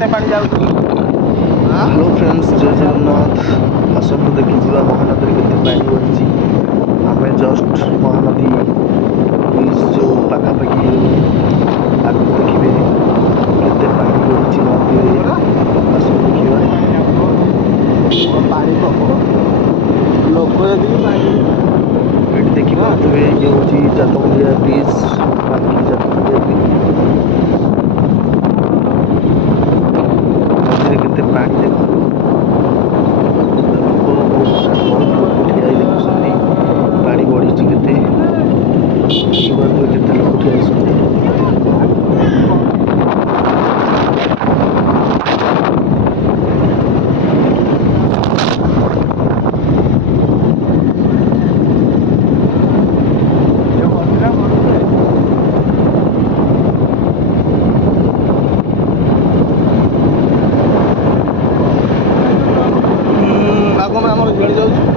Hello friends, जय जगन्नाथ। आसतु देखिए महानदी के पानी बढ़ी। आम जस्ट महानदी ब्रिज जो पाखापाखि आगे देखिए केते पानी बढ़ी नदी। आसतु देखिए ये देखिए ये हूँ जातमुंडिया ब्रिज। जातमुंडिया ब्रिज नदी केते पानी देखो बहुत लोग ठिया देखुं पानी बढ़ी केते केते लोग ठिया। आगम आम झेड़ी जाऊँ